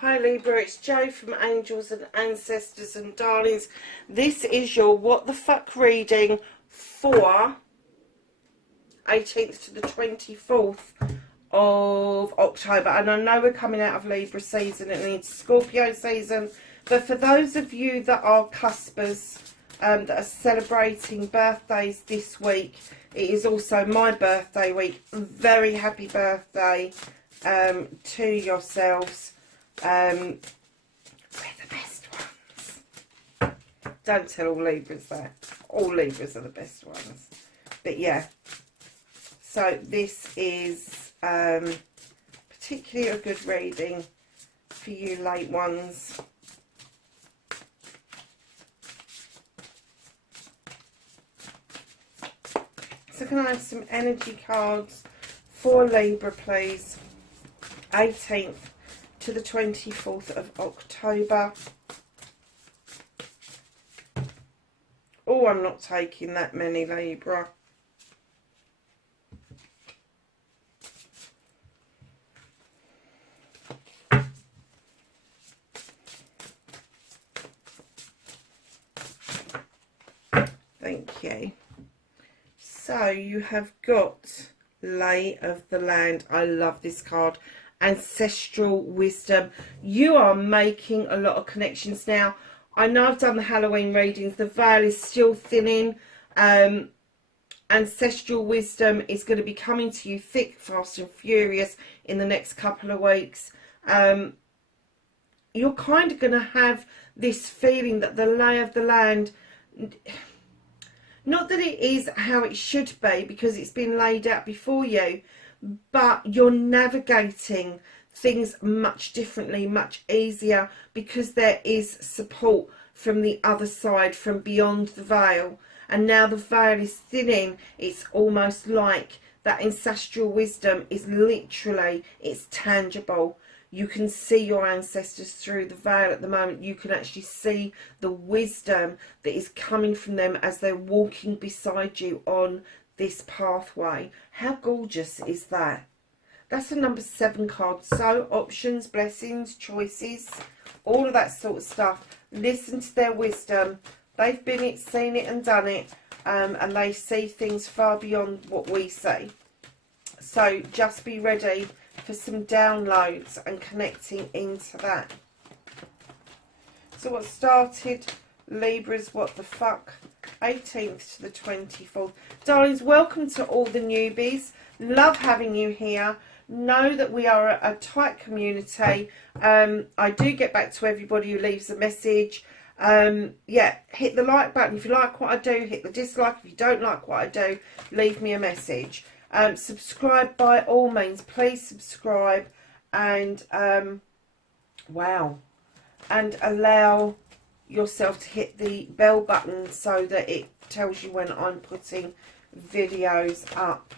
Hi Libra, it's Jo from Angels and Ancestors and Darlings. This is your What the Fuck reading for 18th to the 24th of October. And I know we're coming out of Libra season and into Scorpio season, but for those of you that are cuspers, that are celebrating birthdays this week, it is also my birthday week. Very happy birthday to yourselves. We're the best ones. Don't tell all Libras that. All Libras are the best ones. But yeah. So this is particularly a good reading for you late ones. So can I have some energy cards for Libra, please? 18th to the 24th of October. Oh, I'm not taking that many, Libra. Thank you. So you have got Lay of the Land. I love this card. Ancestral wisdom. You are making a lot of connections now. I know I've done the Halloween readings. The veil is still thinning. Ancestral wisdom is going to be coming to you thick, fast and furious in the next couple of weeks. You're kind of going to have this feeling that the lay of the land, not that it is how it should be because it's been laid out before you, but you're navigating things much differently, much easier, because there is support from the other side, from beyond the veil. And now the veil is thinning. It's almost like that ancestral wisdom is literally, it's tangible. You can see your ancestors through the veil at the moment. You can actually see the wisdom that is coming from them as they're walking beside you on this pathway. How gorgeous is that? That's the number 7 card. So options, blessings, choices, all of that sort of stuff. Listen to their wisdom. They've been it, seen it and done it, and they see things far beyond what we see. So just be ready for some downloads and connecting into that. So what started Libra's What the Fuck, 18th to the 24th. Darlings, welcome to all the newbies. Love having you here. Know that we are a tight community. I do get back to everybody who leaves a message. Yeah, hit the like button if you like what I do. Hit the dislike if you don't like what I do. Leave me a message. Subscribe by all means. Please subscribe and wow, and allow yourself to hit the bell button so that it tells you when I'm putting videos up.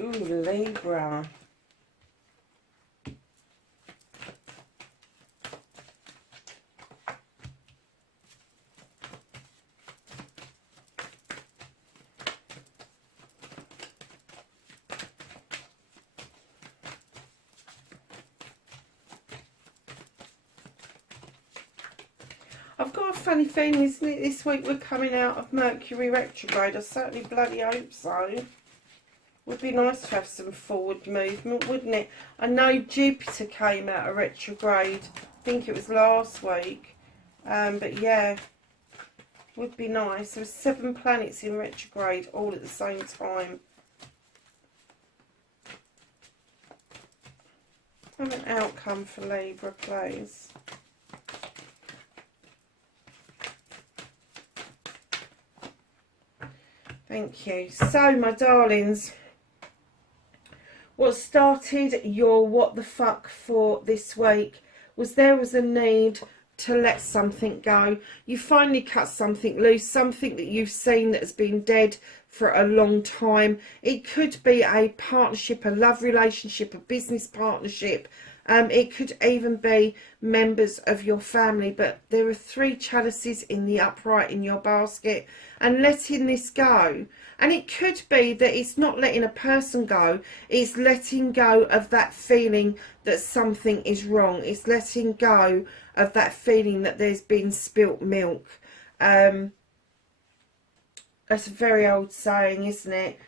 Ooh, Libra. I've got a funny feeling, isn't it, this week we're coming out of Mercury retrograde. I certainly bloody hope so. Would be nice to have some forward movement, wouldn't it? I know Jupiter came out of retrograde. I think it was last week. But yeah, would be nice. There were 7 planets in retrograde all at the same time. Have an outcome for Libra, please. Thank you. So, my darlings, what started your what the fuck for this week was there was a need to let something go. You finally cut something loose, something that you've seen that has been dead for a long time. It could be a partnership, a love relationship, a business partnership. It could even be members of your family, but there are 3 chalices in the upright in your basket, and letting this go. And it could be that it's not letting a person go, it's letting go of that feeling that something is wrong. It's letting go of that feeling that there's been spilt milk. That's a very old saying, isn't it?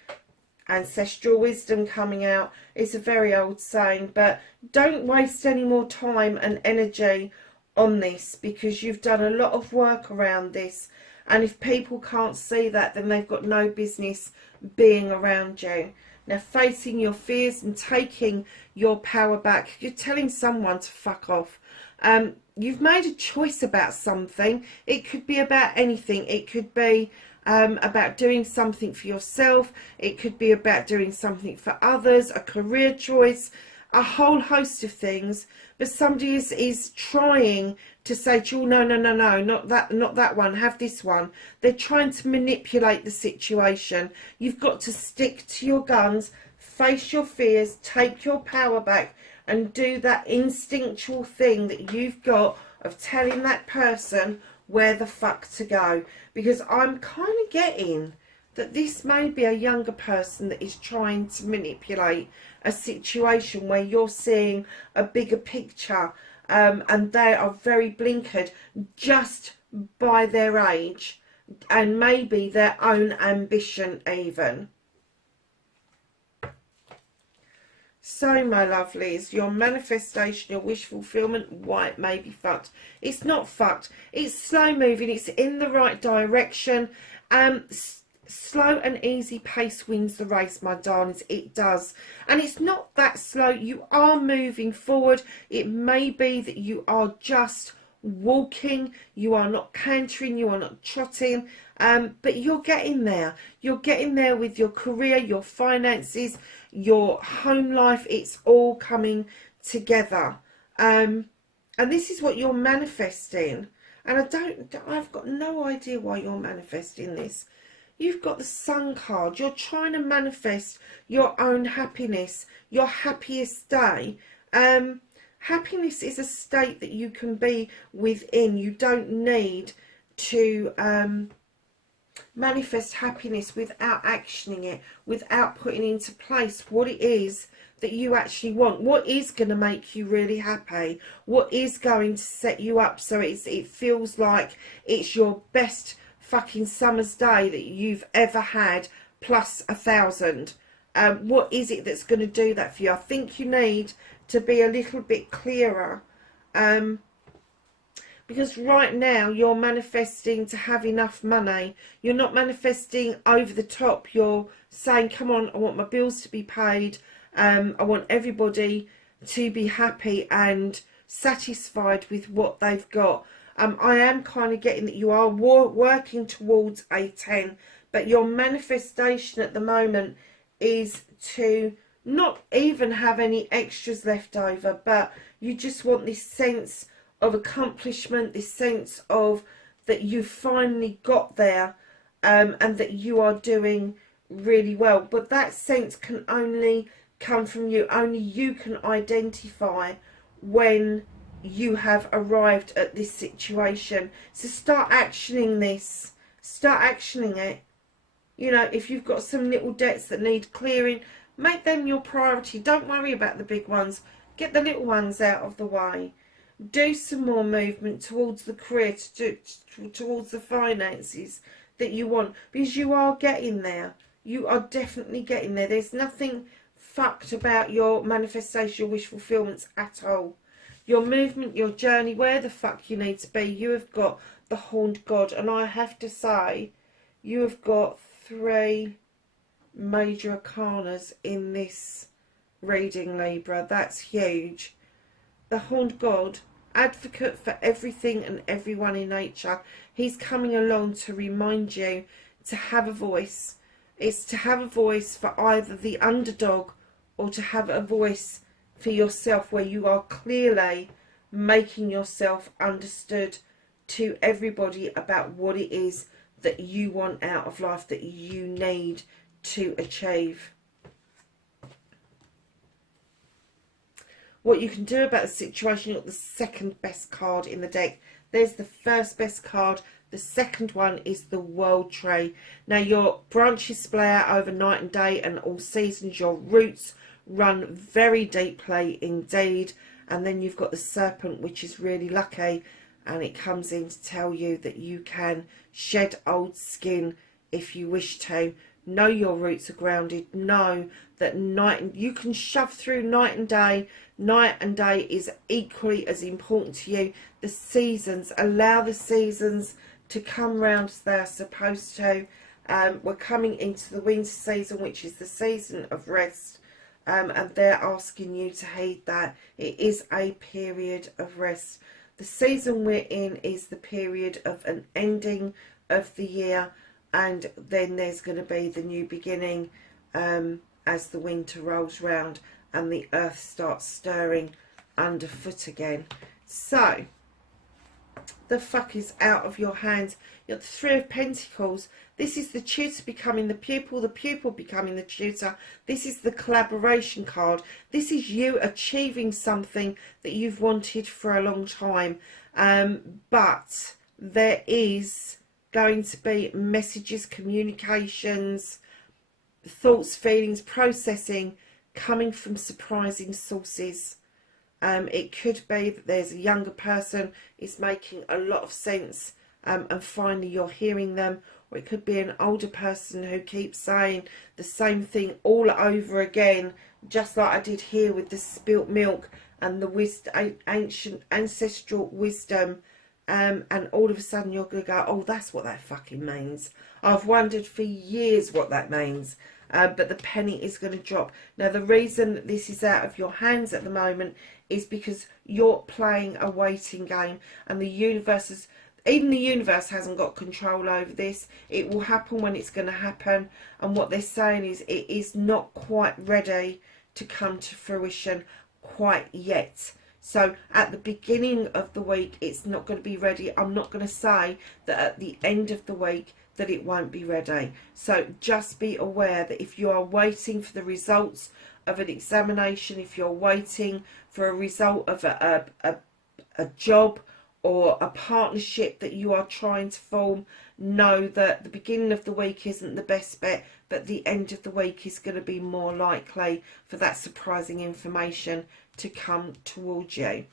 Ancestral wisdom coming out. It's a very old saying, but don't waste any more time and energy on this, because you've done a lot of work around this, and if people can't see that, then they've got no business being around you. Now, facing your fears and taking your power back, you're telling someone to fuck off. You've made a choice about something. It could be about anything. It could be about doing something for yourself. It could be about doing something for others, a career choice, a whole host of things. But somebody is trying to say to you, no, not that one, have this one. They're trying to manipulate the situation. You've got to stick to your guns, face your fears, take your power back, and do that instinctual thing that you've got of telling that person where the fuck to go. Because I'm kind of getting that this may be a younger person that is trying to manipulate a situation where you're seeing a bigger picture, and they are very blinkered just by their age and maybe their own ambition even. So, my lovelies, your manifestation, your wish fulfillment, why it may be fucked. It's not fucked. It's slow moving. It's in the right direction. Slow and easy pace wins the race, my darlings. It does. And it's not that slow. You are moving forward. It may be that you are just walking. You are not cantering. You are not trotting. But you're getting there. You're getting there with your career, your finances, your home life. It's all coming together. And this is what you're manifesting. And I've got no idea why you're manifesting this. You've got the Sun card. You're trying to manifest your own happiness, your happiest day. Happiness is a state that you can be within. You don't need to manifest happiness without actioning it, without putting into place what it is that you actually want, what is going to make you really happy, what is going to set you up so it feels like it's your best fucking summer's day that you've ever had, plus 1,000. What is it that's going to do that for you? I think you need to be a little bit clearer, because right now you're manifesting to have enough money. You're not manifesting over the top. You're saying, come on, I want my bills to be paid. I want everybody to be happy and satisfied with what they've got. I am kind of getting that you are working towards a 10, but your manifestation at the moment is to not even have any extras left over, but you just want this sense of accomplishment, this sense of that you finally got there, and that you are doing really well. But that sense can only come from you. Only you can identify when you have arrived at this situation. So start actioning this. Start actioning it. You know, if you've got some little debts that need clearing, make them your priority. Don't worry about the big ones. Get the little ones out of the way. Do some more movement towards the career, towards the finances that you want, because you are getting there. You are definitely getting there. There's nothing fucked about your manifestation, your wish fulfillments at all. Your movement, your journey, where the fuck you need to be. You have got the Horned God, and I have to say, you have got 3 major arcanas in this reading, Libra. That's huge. The Horned God, advocate for everything and everyone in nature. He's coming along to remind you to have a voice, It's to have a voice for either the underdog or to have a voice for yourself, where you are clearly making yourself understood to everybody about what it is that you want out of life, that you need to achieve. What you can do about the situation, you've got the second best card in the deck. There's the first best card. The second one is the World Tree. Now, your branches splay out over night and day and all seasons. Your roots run very deeply indeed. And then you've got the Serpent, which is really lucky. And it comes in to tell you that you can shed old skin if you wish to. Know your roots are grounded. Know that you can shove through night and day. Night and day is equally as important to you. The seasons, allow the seasons to come round as they are supposed to. We're coming into the winter season, which is the season of rest. And they're asking you to heed that. It is a period of rest. The season we're in is the period of an ending of the year, and then there's going to be the new beginning as the winter rolls round and the earth starts stirring underfoot again. So, the fuck is out of your hands. You've got the Three of Pentacles. This is the tutor becoming the pupil becoming the tutor. This is the collaboration card. This is you achieving something that you've wanted for a long time. But there is going to be messages, communications, thoughts, feelings, processing coming from surprising sources. It could be that there's a younger person is making a lot of sense and finally you're hearing them, or it could be an older person who keeps saying the same thing all over again, just like I did here with the spilt milk and the ancient ancestral wisdom, and all of a sudden you're going to go, oh, that's what that fucking means. I've wondered for years what that means. But the penny is going to drop. Now, the reason that this is out of your hands at the moment is because you're playing a waiting game, and the universe even the universe hasn't got control over this. It will happen when it's going to happen, and what they're saying is it is not quite ready to come to fruition quite yet. So at the beginning of the week, it's not going to be ready. I'm not going to say that at the end of the week that it won't be ready. So just be aware that if you are waiting for the results of an examination, if you're waiting for a result of a job or a partnership that you are trying to form, know that the beginning of the week isn't the best bet, but the end of the week is going to be more likely for that surprising information to come towards you.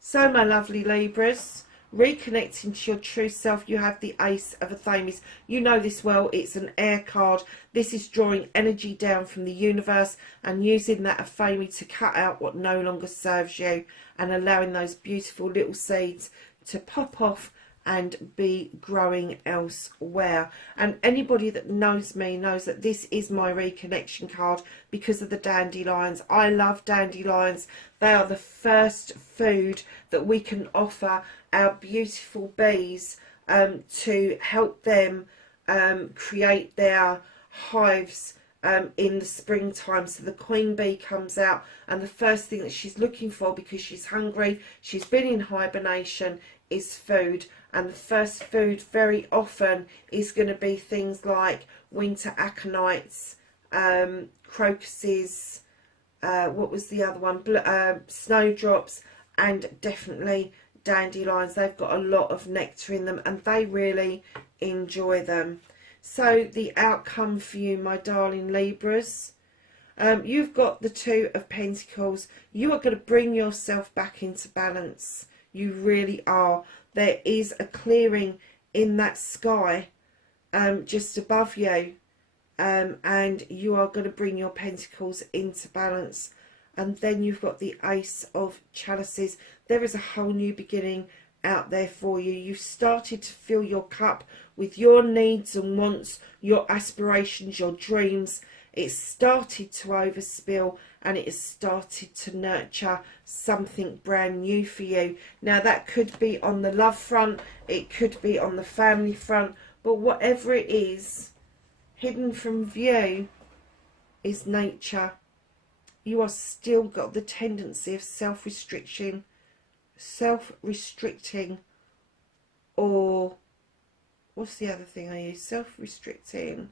So, my lovely Libras, reconnecting to your true self, you have the Ace of Athames. You know this well. It's an air card. This is drawing energy down from the universe and using that Athame to cut out what no longer serves you and allowing those beautiful little seeds to pop off and be growing elsewhere. And anybody that knows me knows that this is my reconnection card because of the dandelions. I love dandelions. They are the first food that we can offer our beautiful bees to help them create their hives in the springtime. So the queen bee comes out, and the first thing that she's looking for, because she's hungry, she's been in hibernation, is food. And the first food very often is going to be things like winter aconites, crocuses, what was the other one, snowdrops, and definitely dandelions. They've got a lot of nectar in them and they really enjoy them. So the outcome for you, my darling Libras, you've got the Two of Pentacles. You are going to bring yourself back into balance. You really are. There is a clearing in that sky just above you, and you are going to bring your pentacles into balance. And then you've got the Ace of Chalices. There is a whole new beginning out there for you. You've started to fill your cup with your needs and wants, your aspirations, your dreams. It's started to overspill, and it has started to nurture something brand new for you. Now, that could be on the love front, it could be on the family front, but whatever it is, hidden from view is nature. You are still got the tendency of self-restricting, or what's the other thing I use? Self-restricting.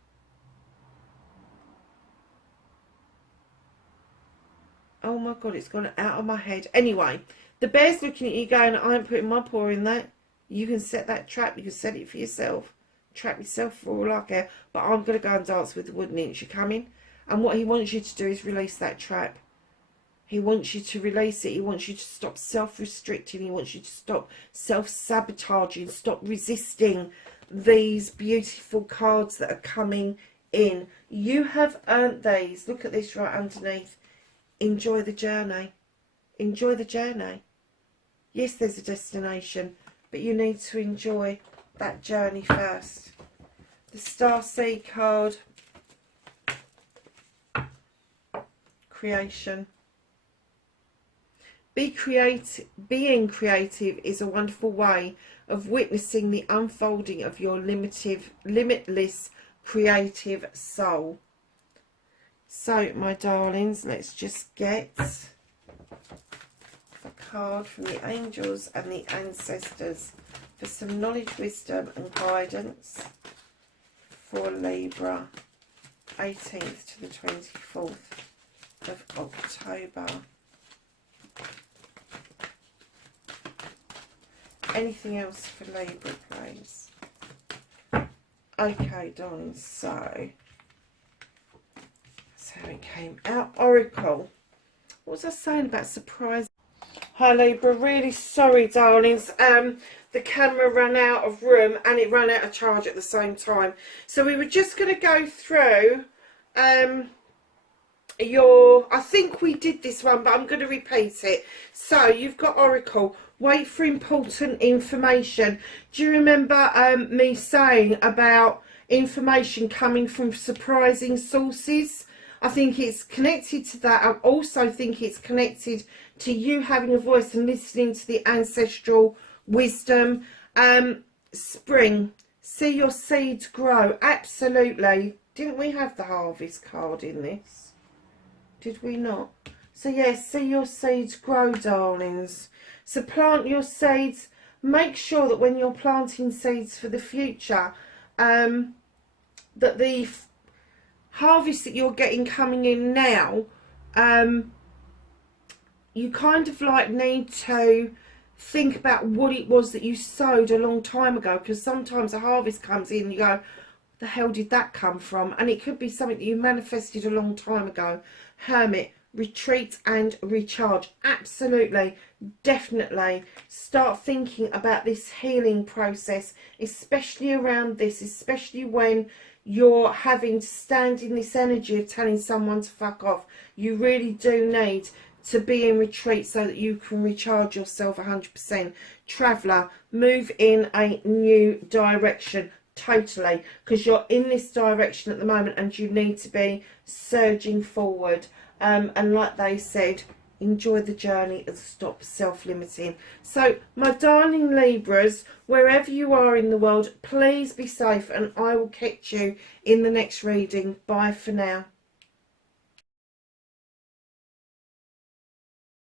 Oh my God, it's gone out of my head. Anyway, the bear's looking at you going, I ain't putting my paw in that. You can set that trap. You can set it for yourself. Trap yourself for all I care. But I'm going to go and dance with the wooden inch. You're coming? And what he wants you to do is release that trap. He wants you to release it. He wants you to stop self-restricting. He wants you to stop self-sabotaging. Stop resisting these beautiful cards that are coming in. You have earned these. Look at this right underneath. Enjoy the journey. Enjoy the journey. Yes, there's a destination, but you need to enjoy that journey first. The Starseed card. Creation. Being creative is a wonderful way of witnessing the unfolding of your limitless creative soul. So, my darlings, let's just get a card from the angels and the ancestors for some knowledge, wisdom and guidance for Libra, 18th to the 24th of October. Anything else for Libra, please? Okay, darlings, so that's how it came out. Oracle. What was I saying about surprise? Hi Libra, really sorry darlings, the camera ran out of room and it ran out of charge at the same time. So we were just going to go through I think we did this one, but I'm going to repeat it. So you've got Oracle, wait for important information. Do you remember me saying about information coming from surprising sources? I think it's connected to that. I also think it's connected to you having a voice and listening to the ancestral wisdom. Spring, see your seeds grow. Absolutely. Didn't we have the harvest card in this? Did we not? So yes, see your seeds grow, darlings. So plant your seeds. Make sure that when you're planting seeds for the future, that the harvest that you're getting coming in now, you kind of like need to think about what it was that you sowed a long time ago, because sometimes a harvest comes in and you go, the hell did that come from? And it could be something that you manifested a long time ago. Hermit, retreat and recharge. Absolutely, definitely start thinking about this healing process, especially around this, especially when you're having to stand in this energy of telling someone to fuck off. You really do need to be in retreat so that you can recharge yourself 100%. Traveller, move in a new direction. Totally, because you're in this direction at the moment and you need to be surging forward, and like they said, enjoy the journey and stop self-limiting. So my darling Libras, wherever you are in the world, please be safe and I will catch you in the next reading. Bye for now.